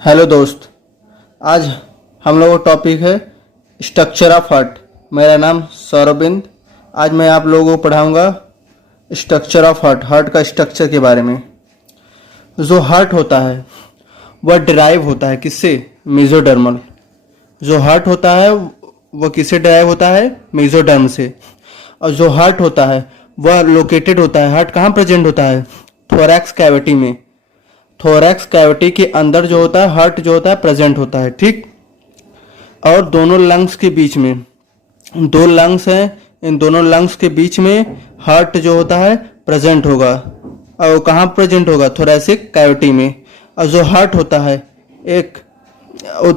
Hello दोस्त। आज हम लोगों का टॉपिक है स्ट्रक्चर ऑफ हार्ट। मेरा नाम सौरबिंद। आज मैं आप लोगों को पढ़ाऊंगा स्ट्रक्चर ऑफ हार्ट, हार्ट का स्ट्रक्चर के बारे में। जो हार्ट होता है वह डिराइव होता है किससे? मेसोडर्मल। जो हार्ट होता है वह किससे डिराइव होता है? मेसोडर्म से। और जो हार्ट होता है वह लोकेटेड होता है, हार्ट कहाँ प्रेजेंट होता है? थोरैक्स कैविटी में। थोरैक्स कैविटी के अंदर जो होता है हार्ट जो होता है प्रेजेंट होता है, ठीक। और दोनों लंग्स के बीच में, दो लंग्स हैं, इन दोनों लंग्स के बीच में हार्ट जो होता है प्रेजेंट होगा। और वो कहाँ प्रेजेंट होगा? थोरैसिक कैविटी में। और जो हार्ट होता है एक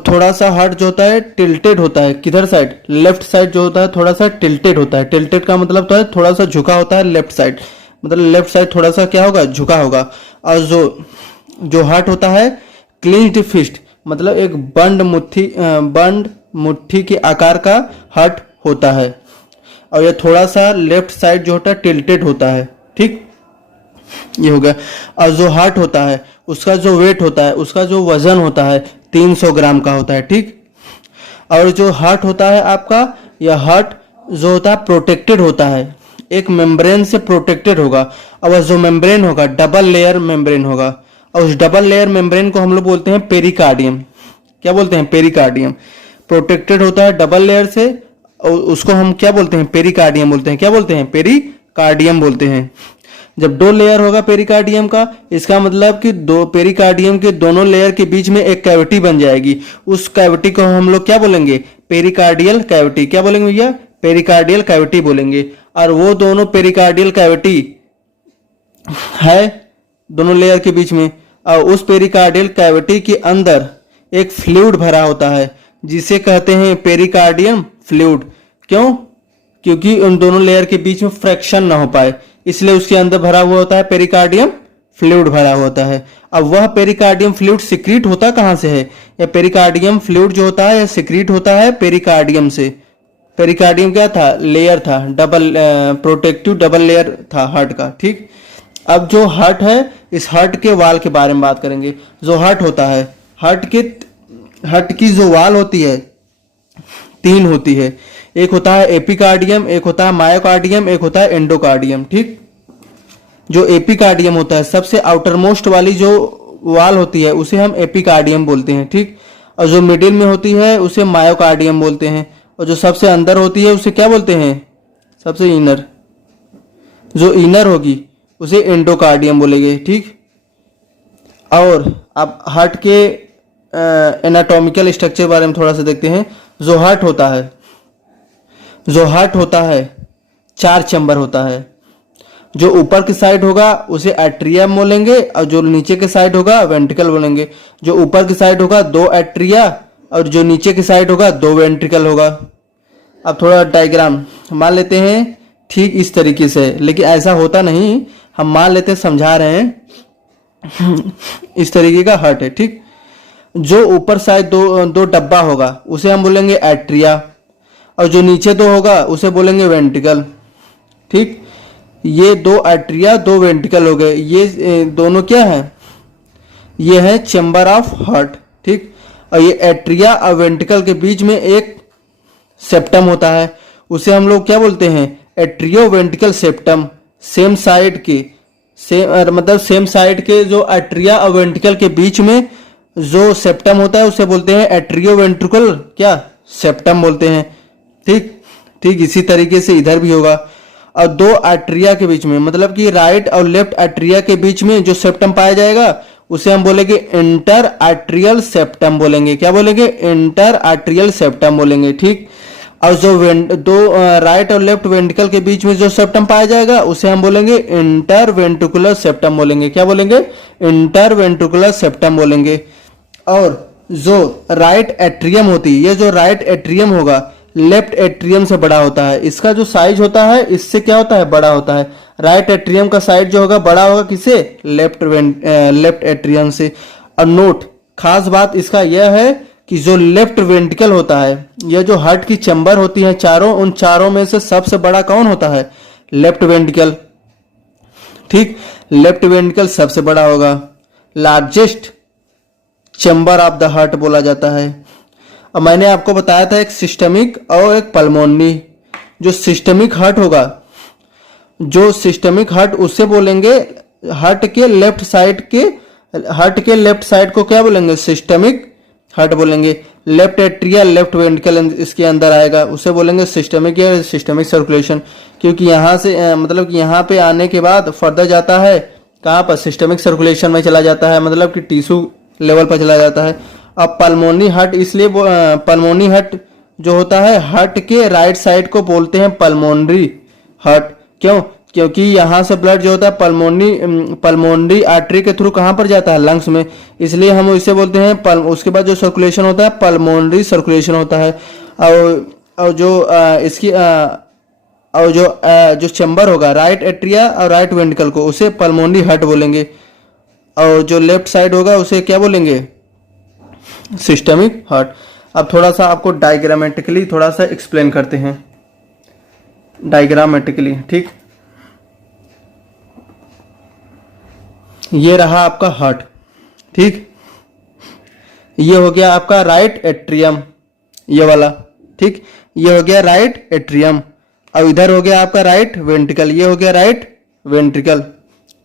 थोड़ा सा हार्ट जो होता है टिल्टेड होता है। किधर साइड? लेफ्ट साइड जो होता है थोड़ा सा टिल्टेड होता है। टिल्टेड का मतलब तो है थोड़ा सा झुका होता है लेफ्ट साइड, मतलब लेफ्ट साइड थोड़ा सा क्या होगा? झुका होगा। और जो हार्ट होता है क्लिंज्ड फिस्ट, मतलब एक बंद मुट्ठी के आकार का हार्ट होता है। और ये थोड़ा सा लेफ्ट साइड जो होता है टिल्टेड होता है, ठीक। ये हो गया। और जो हार्ट होता है उसका जो वेट होता है, उसका जो वजन होता है 300 ग्राम का होता है, ठीक। और जो हार्ट होता है आपका, यह हार्ट जो होता है प्रोटेक्टेड होता है, एक मेम्ब्रेन से प्रोटेक्टेड होगा। और जो मेम्ब्रेन होगा डबल लेयर मेम्ब्रेन होगा। और उस डबल लेयर मेम्ब्रेन को हम लोग बोलते हैं पेरिकार्डियम। क्या बोलते हैं? पेरिकार्डियम। प्रोटेक्टेड होता है डबल लेयर से, और उसको हम क्या बोलते हैं? पेरिकार्डियम बोलते हैं। क्या बोलते हैं? पेरिकार्डियम बोलते हैं। जब दो लेयर होगा पेरिकार्डियम का, इसका मतलब कि दो पेरिकार्डियम के दोनों लेयर के बीच में एक कैविटी बन जाएगी। उस कैविटी को हम लोग क्या बोलेंगे? Pericardial cavity. क्या बोलेंगे भैया? पेरिकार्डियल कैविटी बोलेंगे। और वो दोनों पेरिकार्डियल कैविटी है दोनों लेयर के बीच में। और उस पेरिकार्डियल कैविटी के अंदर एक फ्लूइड भरा होता है जिसे कहते हैं पेरिकार्डियम फ्लूइड। क्यों? क्योंकि उन दोनों लेयर के बीच में फ्रैक्शन ना हो पाए, इसलिए उसके अंदर भरा हुआ होता है पेरिकार्डियम फ्लूइड भरा होता है। अब वह पेरिकार्डियम फ्लूइड सिक्रीट होता कहाँ से है? यह पेरिकार्डियम फ्लूइड जो होता है यह सिक्रीट होता है पेरिकार्डियम से। पेरिकार्डियम क्या था? लेयर था, डबल प्रोटेक्टिव डबल लेयर था हार्ट का, ठीक। अब जो हार्ट है, इस हार्ट के वाल के बारे में बात करेंगे। जो हार्ट होता है, हार्ट की जो वाल होती है तीन होती है। एक होता है एपिकार्डियम, एक होता है मायोकार्डियम, एक होता है एंडोकार्डियम, ठीक। जो एपिकार्डियम होता है, सबसे आउटर मोस्ट वाली जो वाल होती है उसे हम एपिकार्डियम बोलते हैं, ठीक। और जो मिडिल में होती है उसे मायोकार्डियम बोलते हैं। और जो सबसे अंदर होती है उसे क्या बोलते हैं? सबसे इनर, जो इनर होगी उसे एंडोकार्डियम बोलेंगे, ठीक। और अब हार्ट के एनाटॉमिकल स्ट्रक्चर के बारे में थोड़ा सा देखते हैं। जो हार्ट होता है 4 चैम्बर होता है। जो ऊपर की साइड होगा उसे एट्रियम बोलेंगे, और जो नीचे के साइड होगा वेंट्रिकल बोलेंगे। जो ऊपर की साइड होगा 2 एट्रिया, और जो नीचे की साइड होगा 2 वेंट्रिकल होगा। अब थोड़ा डायग्राम मान लेते हैं ठीक इस तरीके से, लेकिन ऐसा होता नहीं, हम मान लेते हैं, समझा रहे हैं। इस तरीके का हार्ट है, ठीक। जो ऊपर साइड दो डब्बा होगा उसे हम बोलेंगे एट्रिया, और जो नीचे 2 होगा उसे बोलेंगे वेंट्रिकल, ठीक। ये 2 एट्रिया 2 वेंट्रिकल हो गए। ये दोनों क्या है? ये है चैम्बर ऑफ हार्ट, ठीक। और ये एट्रिया और वेंट्रिकल के बीच में एक सेप्टम होता है, उसे हम लोग क्या बोलते हैं? Atrio ventricle septum. Same side के जो एट्रिया और वेंट्रिकल के बीच में जो सेप्टम होता है उसे बोलते हैं एट्रियो वेंट्रिकल क्या सेप्टम बोलते हैं, ठीक। इसी तरीके से इधर भी होगा। और 2 एट्रिया के बीच में, मतलब कि राइट और लेफ्ट एट्रिया के बीच में जो सेप्टम पाया जाएगा उसे हम बोलेंगे इंटर एट्रियल सेप्टम बोलेंगे। क्या बोलेंगे? इंटर एट्रियल सेप्टम बोलेंगे, ठीक। और जो दो राइट और लेफ्ट वेंट्रिकल के बीच में जो सेप्टम पाया जाएगा उसे हम बोलेंगे इंटर वेंट्रिकुलर सेप्टम बोलेंगे। क्या बोलेंगे? इंटर वेंट्रिकुलर सेप्टम बोलेंगे। और जो राइट एट्रियम होती है, ये जो राइट एट्रियम होगा लेफ्ट एट्रियम से बड़ा होता है। इसका जो साइज होता है इससे क्या होता है? बड़ा होता है। राइट एट्रियम का साइज जो होगा बड़ा होगा किससे? लेफ्ट एट्रियम से। और नोट, खास बात इसका यह है कि जो लेफ्ट वेंट्रिकल होता है, यह जो हार्ट की चैम्बर होती है चारों, उन चारों में से सबसे बड़ा कौन होता है? लेफ्ट वेंट्रिकल, ठीक। लेफ्ट वेंट्रिकल सबसे बड़ा होगा। Largest chamber of the heart बोला जाता है। अब मैंने आपको बताया था एक सिस्टमिक और एक पल्मोनरी। जो सिस्टमिक हार्ट होगा, जो सिस्टमिक हार्ट उससे बोलेंगे हार्ट के लेफ्ट साइड को क्या बोलेंगे, सिस्टमिक हार्ट बोलेंगे। लेफ्ट एट्रिया लेफ्ट वेंट्रिकल इसके अंदर आएगा, उसे बोलेंगे सिस्टमिक या सिस्टमिक सर्कुलेशन। क्योंकि यहाँ से मतलब कि यहाँ पे आने के बाद फर्दर जाता है कहाँ पर, सिस्टमिक सर्कुलेशन में चला जाता है, मतलब कि टिश्यू लेवल पर चला जाता है। अब पल्मोनरी हार्ट, इसलिए पल्मोनरी हार्ट जो होता है हार्ट के राइट साइड को बोलते हैं पल्मोनरी हार्ट। क्यों? क्योंकि यहाँ से ब्लड जो होता है पल्मोनरी आर्टरी के थ्रू कहाँ पर जाता है, लंग्स में, इसलिए हम इसे बोलते हैं उसके बाद जो सर्कुलेशन होता है पल्मोनरी सर्कुलेशन होता है। और जो चैम्बर होगा राइट एट्रिया और राइट वेंट्रिकल को, उसे पल्मोनरी हार्ट बोलेंगे। और जो लेफ्ट साइड होगा उसे क्या बोलेंगे, सिस्टमिक हार्ट। अब थोड़ा सा आपको डायग्रामेटिकली थोड़ा सा एक्सप्लेन करते हैं, डायग्रामेटिकली। ठीक, ये रहा आपका हार्ट। ठीक, ये हो गया आपका राइट एट्रियम, ये वाला। ठीक, ये हो गया राइट एट्रियम। अब इधर हो गया आपका राइट वेंट्रिकल, ये हो गया राइट वेंट्रिकल।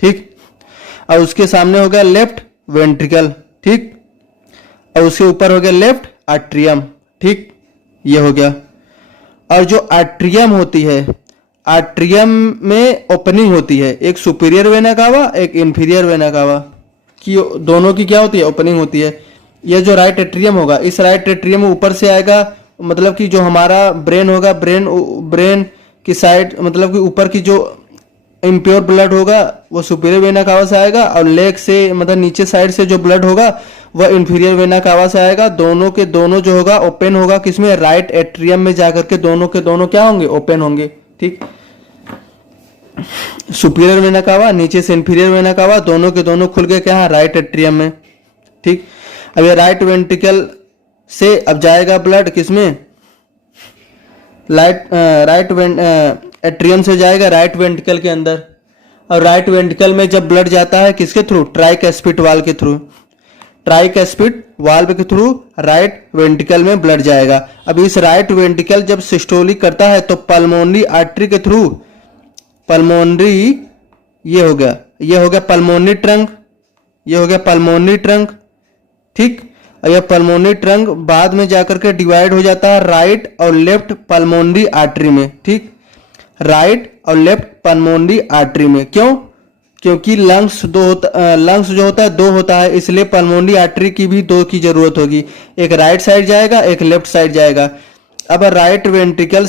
ठीक, और उसके सामने हो गया लेफ्ट वेंट्रिकल। ठीक, और उसके ऊपर हो गया लेफ्ट आर्ट्रियम। ठीक, ये हो गया। और जो आर्ट्रियम होती है, आर्ट्रियम में ओपनिंग होती है, एक सुपीरियर वेना कावा एक इंफीरियर वेना कावा की, दोनों की क्या होती है, ओपनिंग होती है। यह जो राइट एट्रियम होगा, इस राइट एट्रियम में ऊपर से आएगा, मतलब कि जो हमारा ब्रेन होगा, ब्रेन की साइड, मतलब कि ऊपर की जो इम्प्योर ब्लड होगा वो सुपीरियर वेना कावा से आएगा, और लेग से मतलब नीचे साइड से जो ब्लड होगा वह इंफीरियर वेना कावा से आएगा। दोनों के दोनों जो होगा ओपन होगा, किसमें, राइट एट्रियम में जाकर के दोनों के दोनों क्या होंगे, ओपन होंगे। ठीक, सुपीरियर वेना कावा नीचे से इंफीरियर वेना कावा, दोनों के दोनों खुल गए क्या, राइट एट्रियम में। ठीक, अब ये राइट वेंट्रिकल से अब जाएगा ब्लड किसमें, राइट एट्रियम से जाएगा राइट वेंट्रिकल के अंदर। और राइट वेंट्रिकल में जब ब्लड जाता है किसके थ्रू, ट्राइकैस्पिड वाल्व के थ्रू, ट्राइकैस्पिड वाल्व के थ्रू राइट वेंट्रिकल में ब्लड जाएगा। अब इस राइट वेंट्रिकल जब सिस्टोलिक करता है तो पल्मोनरी आर्टरी के थ्रू, पल्मोनरी ये हो गया पल्मोनरी ट्रंक, ये हो गया पल्मोनरी ट्रंक। ठीक, और यह पल्मोनरी ट्रंक बाद में जाकर के डिवाइड हो जाता है राइट और लेफ्ट पल्मोनरी आर्टरी में। ठीक, राइट और लेफ्ट पल्मोनरी आर्टरी में। क्यों? क्योंकि लंग्स जो होता है दो होता है, इसलिए पल्मोनरी आर्टरी की भी दो की जरूरत होगी, एक राइट साइड जाएगा एक लेफ्ट साइड जाएगा। अब राइट वेंट्रिकल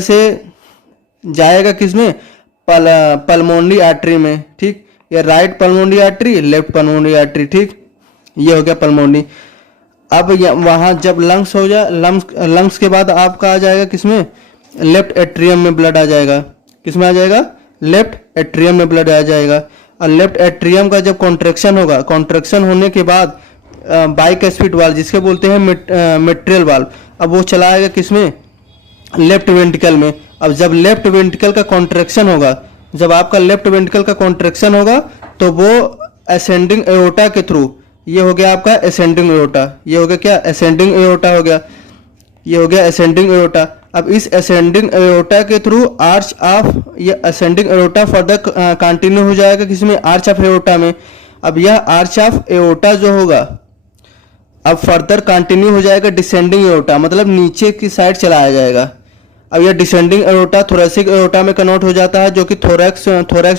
से जाएगा किसमें, पल्मोनरी आर्टरी में। ठीक, ये right pulmonary artery left pulmonary artery. ठीक, ये हो गया पल्मोनरी। अब वहां जब लंग्स हो जाए, लंग्स के बाद आपका आ जाएगा किसमें, लेफ्ट एट्रियम में ब्लड आ जाएगा। किसमें आ जाएगा, लेफ्ट एट्रियम में ब्लड आ जाएगा। और लेफ्ट एट्रियम का जब कॉन्ट्रैक्शन होगा, कॉन्ट्रैक्शन होने के बाद बाइकैस्पिड वाल्व जिसके बोलते हैं मिट्रियल वाल्व, अब वो चला आएगा किसमें, लेफ्ट वेंट्रिकल में। अब जब लेफ्ट वेंट्रिकल का कॉन्ट्रैक्शन होगा, जब आपका लेफ्ट वेंट्रिकल का कॉन्ट्रैक्शन होगा तो वो असेंडिंग एओर्टा के थ्रू, ये हो गया आपका असेंडिंग एओर्टा, ये हो गया क्या, असेंडिंग एओर्टा हो गया, ये हो गया असेंडिंग एओर्टा। अब इस असेंडिंग एओर्टा के थ्रू आर्च ऑफ, ये असेंडिंग एओर्टा फर्दर कंटिन्यू हो जाएगा किसमें, आर्च ऑफ एओर्टा में। अब यह आर्च ऑफ एओर्टा जो होगा अब फर्दर कंटिन्यू हो जाएगा डिसेंडिंग एओर्टा, मतलब नीचे की साइड चला आ जाएगा। अब यह डिसेंडिंग एओर्टा थोरेसिक एओर्टा में कन्वर्ट हो जाता है, जो कि थोरैक्स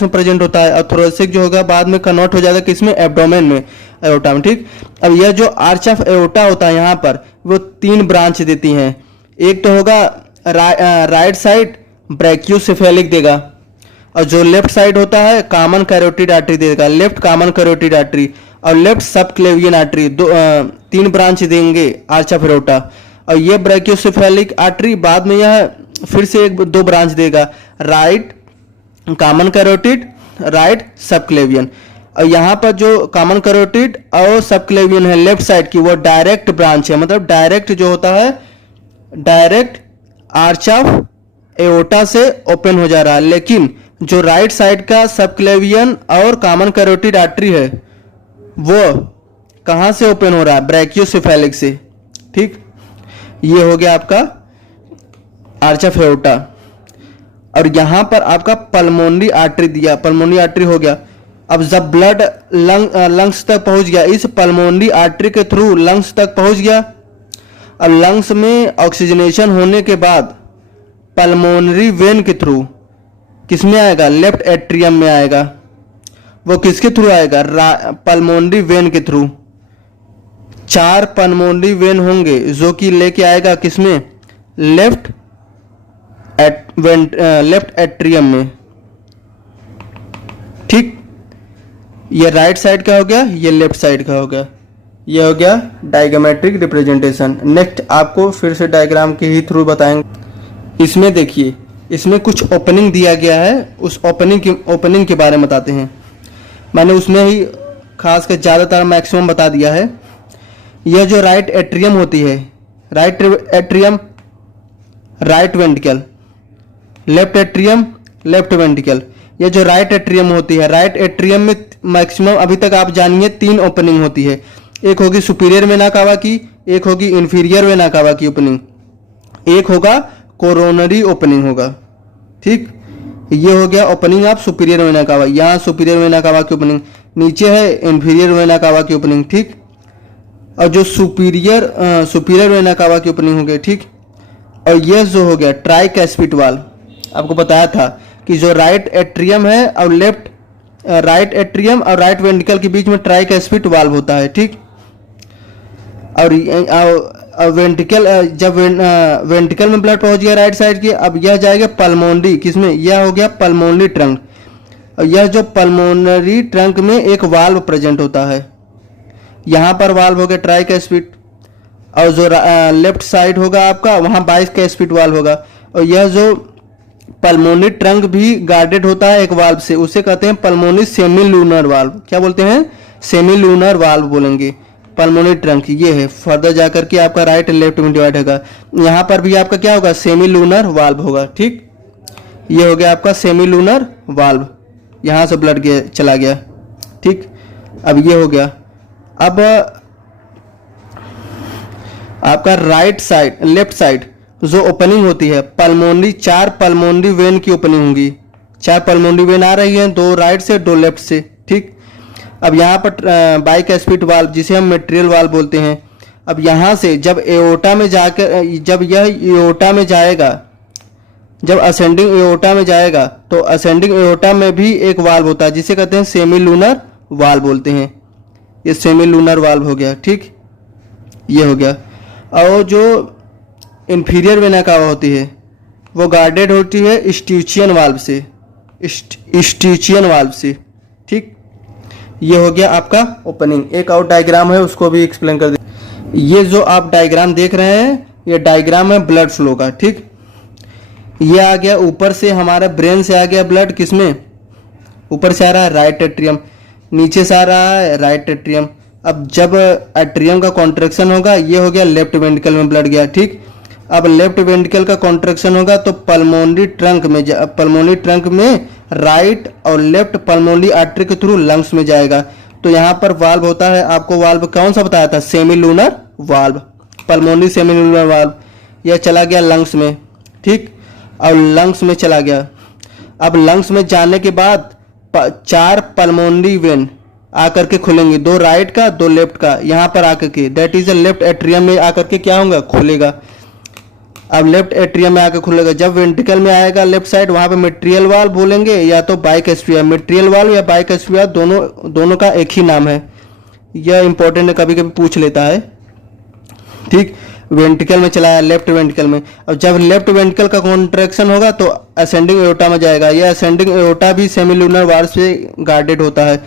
में प्रेजेंट होता है, और थोरेसिक जो होगा बाद में कन्वर्ट हो जाएगा किसमें, एब्डोमेन में, एओर्टा में। ठीक, अब यह जो आर्च ऑफ एओर्टा होता है यहाँ पर वो तीन ब्रांच देती हैं। एक तो होगा राइट साइड ब्रैकियोसेफेलिक देगा, और जो लेफ्ट साइड होता है कॉमन कैरोटिड आर्टरी देगा, लेफ्ट कॉमन कैरोटिड आर्टरी, और लेफ्ट सबक्लेवियन आर्टरी, तीन ब्रांच देंगे आर्च ऑफ एओर्टा। और ये ब्रैकियोसेफेलिक आर्टरी बाद में यह फिर से दो ब्रांच देगा, right common carotid, right subclavian. और यहाँ पर जो कॉमन कैरोटिड और सबक्लेवियन है लेफ्ट साइड की, वो डायरेक्ट ब्रांच है, मतलब डायरेक्ट जो होता है डायरेक्ट आर्च ऑफ एओर्टा से ओपन हो जा रहा है। लेकिन जो राइट साइड का सबक्लेवियन और कॉमन कैरोटिड आर्टरी है वो कहाँ से ओपन हो रहा है? ब्रैकियोसेफेलिक से। ठीक, ये हो गया आपका आर्च ऑफ एओर्टा। और यहां पर आपका पल्मोनरी आर्टरी दिया, पल्मोनरी आर्टरी हो गया। अब जब ब्लड लंग्स तक पहुंच गया, इस पल्मोनरी आर्टरी के थ्रू लंग्स तक पहुंच गया। अब लंग्स में ऑक्सीजनेशन होने के बाद पल्मोनरी वेन के थ्रू किस में आएगा? लेफ्ट एट्रियम में आएगा। वो किसके थ्रू आएगा? पल्मोनरी वेन के थ्रू। 4 पल्मोनरी वेन होंगे जो कि लेके आएगा किसमें? लेफ्ट एट्रियम में। ठीक, ये राइट साइड का हो गया, ये लेफ्ट साइड का हो गया। ये हो गया डायग्रामेट्रिक रिप्रेजेंटेशन। नेक्स्ट आपको फिर से डायग्राम के ही थ्रू बताएंगे। इसमें देखिए, इसमें कुछ ओपनिंग दिया गया है, उस ओपनिंग के बारे में बताते हैं। मैंने उसमें ही खासकर ज़्यादातर मैक्सिमम बता दिया है। यह जो राइट एट्रियम होती है, right atrium right ventricle, left atrium left ventricle. ये जो राइट एट्रियम होती है, राइट एट्रियम में मैक्सिमम अभी तक आप जानिए 3 ओपनिंग होती है। एक होगी सुपीरियर वेना कावा की, एक होगी इंफीरियर वेना कावा की ओपनिंग, एक होगा कोरोनरी ओपनिंग होगा। ठीक, ये हो गया opening of superior vena cava. यहाँ सुपीरियर वेना कावा की ओपनिंग, नीचे है इंफीरियर वेना कावा की ओपनिंग। ठीक, और जो सुपीरियर वेना कावा की ओपनिंग हो गई। ठीक, और ये जो हो गया ट्राइकैस्पिड वाल्व, आपको बताया था कि जो राइट एट्रियम है और राइट एट्रियम और राइट वेंट्रिकल के बीच में ट्राइकैस्पिड वाल्व होता है। ठीक, और वेंट्रिकल, जब वेंट्रिकल में ब्लड पहुंच गया राइट साइड की, अब यह जाएगा पल्मोनरी, किसमें? यह हो गया पल्मोनरी ट्रंक। और यह जो पल्मोनरी ट्रंक में एक वाल्व प्रेजेंट होता है, यहाँ पर वाल्व हो गया ट्राइकैस्पिड। और जो लेफ्ट साइड होगा आपका, वहाँ बाइकैस्पिड वाल्व होगा। और यह जो पल्मोनरी ट्रंक भी गार्डेड होता है एक वाल्व से, उसे कहते हैं पल्मोनरी सेमी लूनर वाल्व। क्या बोलते हैं? सेमी लूनर वाल्व बोलेंगे। पल्मोनरी ट्रंक ये है, फर्दर जाकर के आपका राइट लेफ्ट में डिवाइड होगा। यहाँ पर भी आपका क्या होगा? सेमी लूनर वाल्व होगा। ठीक, ये हो गया आपका सेमी लूनर वाल्व, यहाँ से ब्लड चला गया। ठीक, अब ये हो गया। अब आपका राइट साइड, लेफ्ट साइड जो ओपनिंग होती है पल्मोनरी, 4 पल्मोनरी वेन की ओपनिंग होंगी। 4 पल्मोनरी वेन आ रही हैं, 2 राइट से 2 लेफ्ट से। ठीक, अब यहाँ पर बाइकैस्पिड वाल्व जिसे हम मेट्रियल वाल्व बोलते हैं। अब यहाँ से जब एओर्टा में जाकर, जब यह एओर्टा में जाएगा, जब असेंडिंग एओर्टा में जाएगा, तो असेंडिंग एओर्टा में भी एक वाल्व होता है जिसे कहते हैं सेमी लूनर वाल्व बोलते हैं। ये सेमी लूनर वाल्व हो गया। ठीक, ये हो गया। और जो इंफीरियर वेना कावा होती है वो गार्डेड होती है स्ट्यूचियन वाल्व से, स्ट्यूचियन वाल्व से। ठीक, ये हो गया आपका ओपनिंग। एक और डायग्राम है, उसको भी एक्सप्लेन कर दे। ये जो आप डायग्राम देख रहे हैं, ये डायग्राम है ब्लड फ्लो का। ठीक, ये आ गया ऊपर से, हमारा ब्रेन से आ गया ब्लड, किसमें? ऊपर से आ रहा है राइट एट्रियम, नीचे से आ रहा है राइट एट्रियम। अब जब एट्रियम का कॉन्ट्रैक्शन होगा, ये हो गया लेफ्ट वेंट्रिकल में ब्लड गया। ठीक, अब लेफ्ट वेंट्रिकल का कॉन्ट्रैक्शन होगा तो पल्मोनरी ट्रंक में राइट और लेफ्ट पल्मोनरी आर्टरी के थ्रू लंग्स में जाएगा। तो यहाँ पर वाल्व होता है, आपको वाल्व कौन सा बताया था? Semi lunar valve, pulmonary semi lunar valve. यह चला गया लंग्स में। ठीक, और लंग्स में चला गया। अब लंग्स में जाने के बाद 4 पल्मोनरी वेन आकर के खुलेंगे, 2 राइट का 2 लेफ्ट का, यहाँ पर आकर के, दैट इज लेफ्ट एट्रियम में आकर के क्या होगा? खुलेगा। अब लेफ्ट एट्रियम में आकर खुलेगा। जब वेंट्रिकल में आएगा लेफ्ट साइड, वहां पे मेट्रियल वाल्व बोलेंगे या तो बाइकैस्पिड। मेट्रियल वाल्व या बाइकैस्पिड दोनों का एक ही नाम है। यह इंपॉर्टेंट है, कभी कभी पूछ लेता है। ठीक, वेंट्रिकल में चला है, लेफ्ट वेंट्रिकल में। अब जब लेफ्ट वेंट्रिकल का कॉन्ट्रैक्शन होगा तो असेंडिंग एओर्टा में जाएगा। यह असेंडिंग एओर्टा भी सेमी लूनर वाल्व से गार्डेड होता है।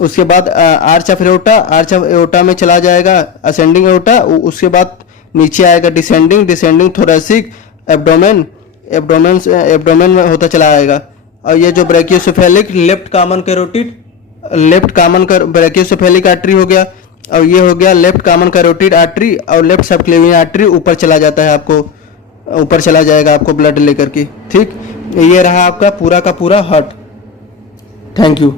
उसके बाद आर्च ऑफ एओर्टा में चला जाएगा असेंडिंग एओर्टा। उसके बाद नीचे आएगा डिसेंडिंग थोरेसिक एब्डोमेन में होता चला आएगा। और ये जो brachiocephalic left common brachiocephalic artery हो गया, और ये हो गया लेफ्ट कॉमन कैरोटिड आर्टरी, और लेफ्ट सबक्लेवियन आर्टरी ऊपर चला जाता है, आपको ऊपर चला जाएगा आपको ब्लड लेकर के। ठीक, ये रहा आपका पूरा का पूरा हार्ट। Thank you.